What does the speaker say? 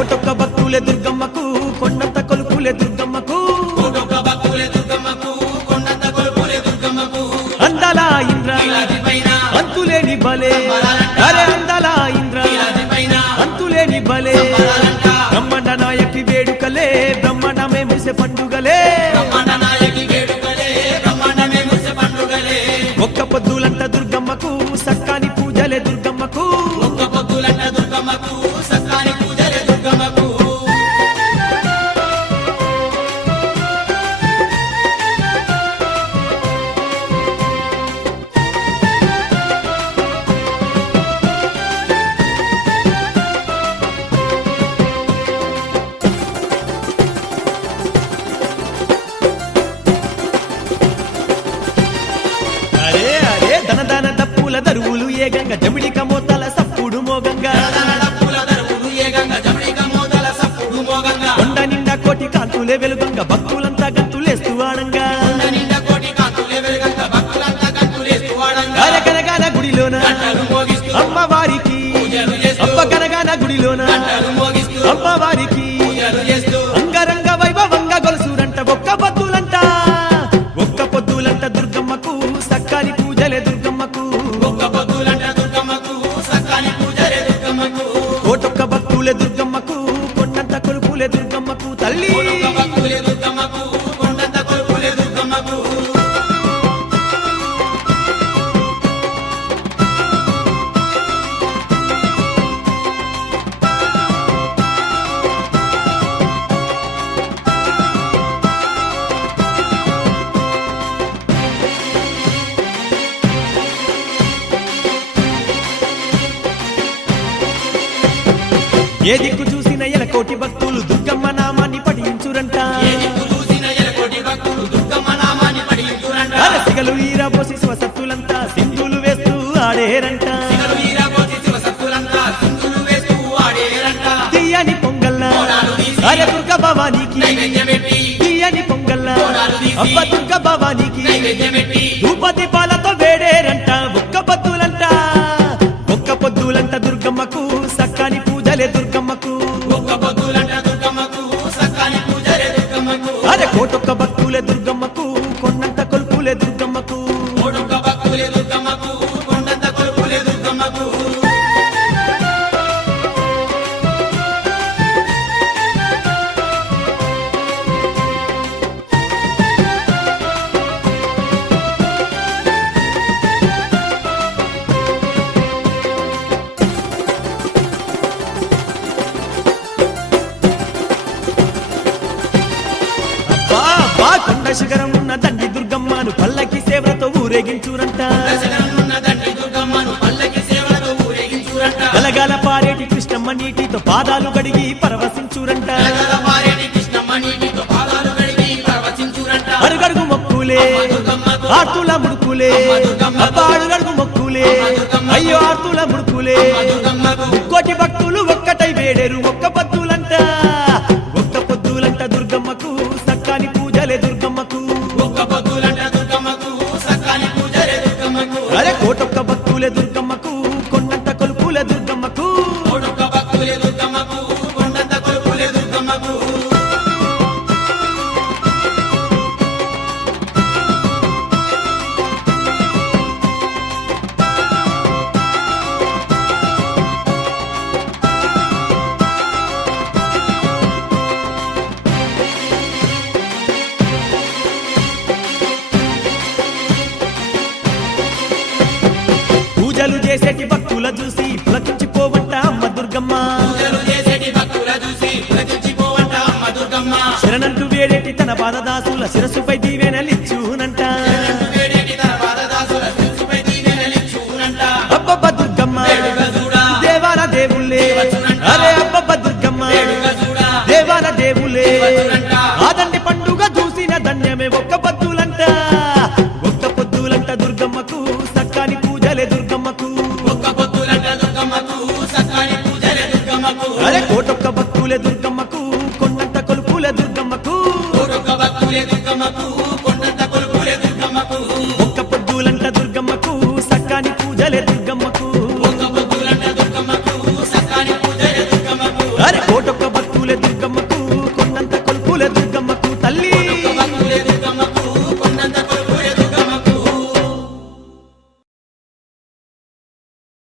కోటొక్క భక్తులే దుర్గమ్మకు కొండంత కొలుపులే దుర్గమ్మకు కోటొక్క భక్తులే దుర్గమ్మకు కొండంత కొలుపులే దుర్గమ్మకు అందాల ఇంద్ర అంతులేని బలే అరే అందాల ఇంద్ర అంతులేని బలే బ్రహ్మాండ నాయకి వేడుకలే బ్రహ్మాండమే మురిసే పండుగలే ఒక్క పొద్దులంట దుర్గమ్మకు సక్కాని పూజలే దుర్గమ్మకు ఒక్క పొద్దులంట దుర్గమ్మకు సక్కాని పూజలే దుర్గమ్మకు దరువులు ఏగంగా జమిడిక మోతల సప్పుడు మోగంగా కొండ నిండా కోటి కాంతులే వెలుగంగా భక్తులంతా గంతులేస్తూ ఆడంగా కనగాన గుడిలోన అమ్మవారికి అమ్మ కనగాన గుడిలోన అమ్మవారికి అంగరంగ వైభవంగా గొలుసురంట ఒక్క పొద్దులంట దుర్గమ్మకు సక్కాని పూజలే దుర్గమ్మకు కోటొక్క భక్తులే దుర్గమ్మకు కొండంత కొలుపులే దుర్గమ్మకు తల్లి ఏ దిక్కు చూసిన ఎలకోటి భక్తులు దుర్గమ్మ నామాన్ని పఠించురంట సిగలు ఈరబోసి స్వసత్తులంతా సింధులు వేస్తూ ఆడేరంట తీయని పొంగల్లా అరే దుర్గ భవానికి తీయని పొంగల్లా అబ్బ దుర్గ భవానికి ధూపతి పాలతో వేడేరంట ఒక్క పొద్దులంట దుర్గమ్మకు సక్కాని పూజలే దుర్గమ్మకు అరే కోటొక్క భక్తులే దుర్గమ్మకు కొండంత కొలుపులే దుర్గమ్మకు కొండ శిఖరం ఉన్న దండి దుర్గమ్మను పల్లకి సేవలతో ఊరేగించురంట గలగాల పారేటి కృష్ణమ్మ నీటితో పాదాలు గడిగి పరవశించురంట అడుగడుగు మొక్కులే ఆర్తుల ముడుకులే అడుగడుగు మొక్కులే అయ్యో ఆర్తుల ముడుకులే కోటి భక్తులు ఒక్కటై వేడేరు ఒక్క పొద్దులంట దుర్గమ్మకు సక్కాని పూజలే దుర్గమ్మకు అరే కోటొక్క భక్తులే దుర్గమ్మకు కొండంత కొలుపులే దుర్గమ్మకు పూజలు చేసేటి భక్తుల చూసి పులకించిపోవంట అమ్మ దుర్గమ్మ శరణంటూ వేడేటి తన పాదదాసుల శిరస్సుపై దీవెనలిచ్చునంట అబ్బబ్బ దుర్గమ్మ దేవాల దేవుళ్ళే అరే అబ్బబ్బ దుర్గమ్మ దేవాల దేవుళ్ళే ఆదండి పండుగ చూసిన ధన్యమే ఒక్క పొద్దులంట దుర్గమ్మకు సక్కాని పూజలే దుర్గమ్మకు అరే కోటొక్క భక్తులే దుర్గమ్మకు కొండంత కొలుపులే దుర్గమ్మకు